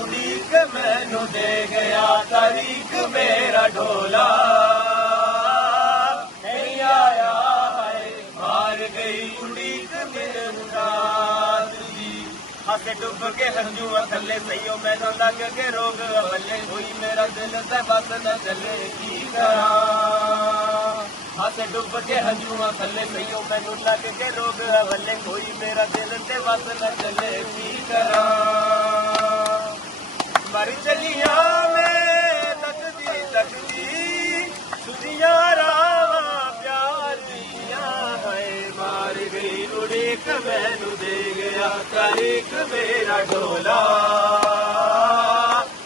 उड़ीक मैनू दे गया तारीख मेरा ढोला नहीं आया है मार गई उड़ीक मेरे मुराद दी हंसे डुब के हंजू थले सही मैनू लग के रोग बल्ले हुई मेरा दिल से बस न चले की करा हंसे डुब के हंजू थले सही मैनू लग के रोग बल्ले कोई मेरा दिल से बस न चले की करा मर चलिया में तकदी सुनिया रावा प्यार दिया है मार गई उड़ीक मैनू दे गया तारीख मेरा ढोला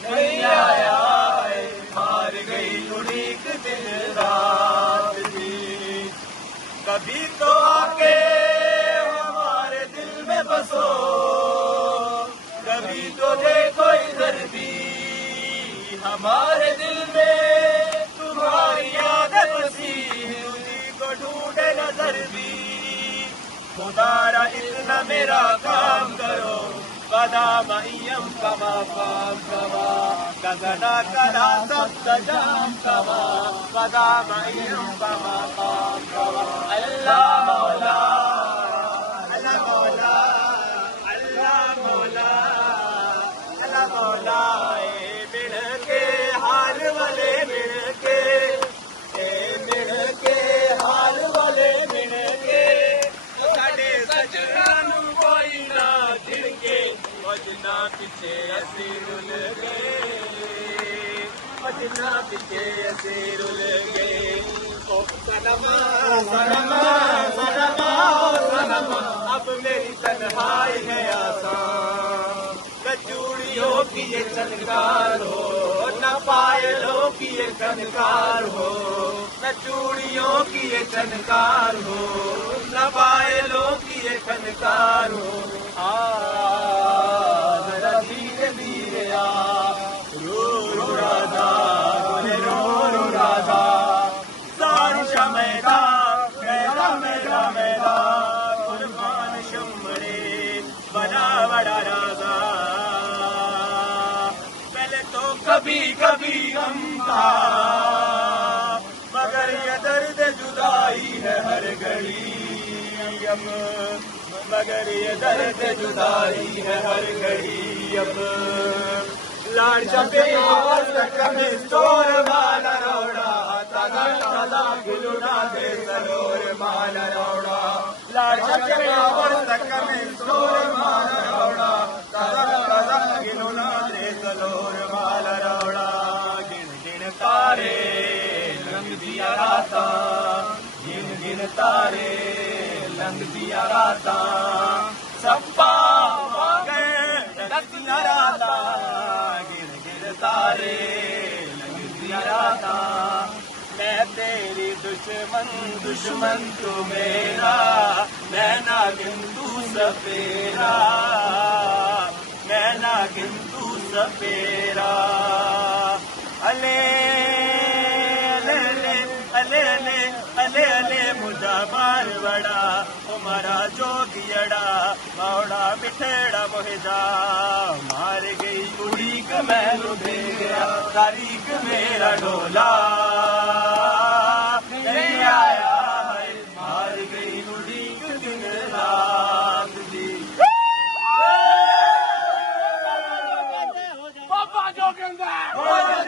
नहीं आया है मार गई उड़ीक दिन रात दी कभी तो आके हमारे दिल में बसो कभी तो देखो इधर भी हमारे दिल में तुम्हारी याद बसी उसी को ढूंढे नजर भी खुदारा इतना मेरा काम करो कदामयम कमा काम कमा गगना कला सब सजाम कमा कदामयम कमा काम कमा अल्लाह मौला अल्लाह मौला अल्लाह मौला अल्लाह मौला मिल के हाल वाले मिल के हाल वाले मिल के साडे सजन कोई ना छिड़के वजना पीछे असी रुल गए वजना पीछे असी रुल गए ओ सनमा सनमा सनमा सनमा अब मेरी तन्हाई है आसान न चूड़ियों की ये चनकार हो न पायलों की ये चनकार हो न चूड़ियों की ये चनकार हो न पायलों की ये चनकार हो जरा धीरे धीरे आ रो रो राधा रो रो राधा सारी शमेदा मेरा मेरा मेरा कुर्बान शम्मड़े बड़ा बड़ा राजा पहले तो कभी कभी गम था मगर ये दर्द जुदाई है हर घड़ी अब मगर ये दर्द जुदाई है हर घड़ी अब लाड़ चपे में स्टोर माला रोड़ा तदा तदा गुलुना दे सरोर माला रोड़ा लाड़ चपे में स्टोर माला रोड़ा तदा तदा गुलुना दे सरोर माला रोड़ा गिन गिन तारे रंग दिया राता गिन गिन तारे रंग दिया राता सप्पा गए दिया राता गिन गिन तारे रंग दिया राता मैं तेरी दुश्मन दुश्मन तू मेरा मैं ना गिनतू सपेरा मैं ना गिनतू सपेरा अले अले अले अले अले मुझा बार बड़ा हमारा जोगियड़ा मौड़ा मिठेड़ा मोहिजा मार गई उड़ीक मैनू दे गया तारीख मेरा ढोला नहीं आया है मार गई उड़ीक दिन रात दी बाबा जोगिंदर